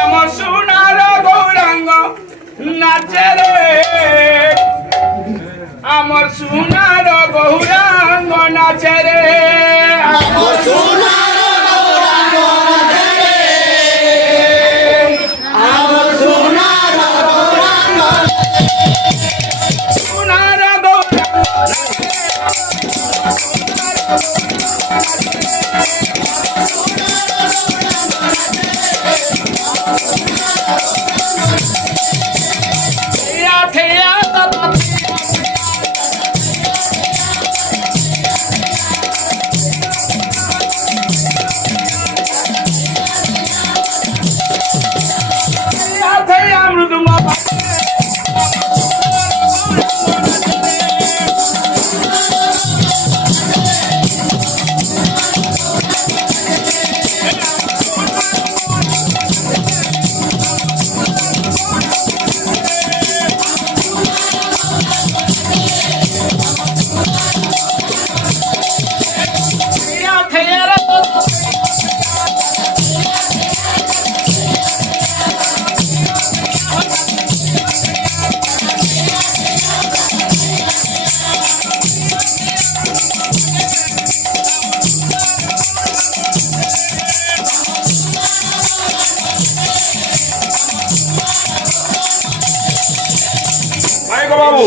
আমার সোনার গৌরাঙ্গ নাচে রে, আমার সোনার গৌরাঙ্গ নাচে রে, আমার সোনার গৌরাঙ্গ নাচে রে, আমার সোনার গৌরাঙ্গ, সোনার গৌরাঙ্গ বাবু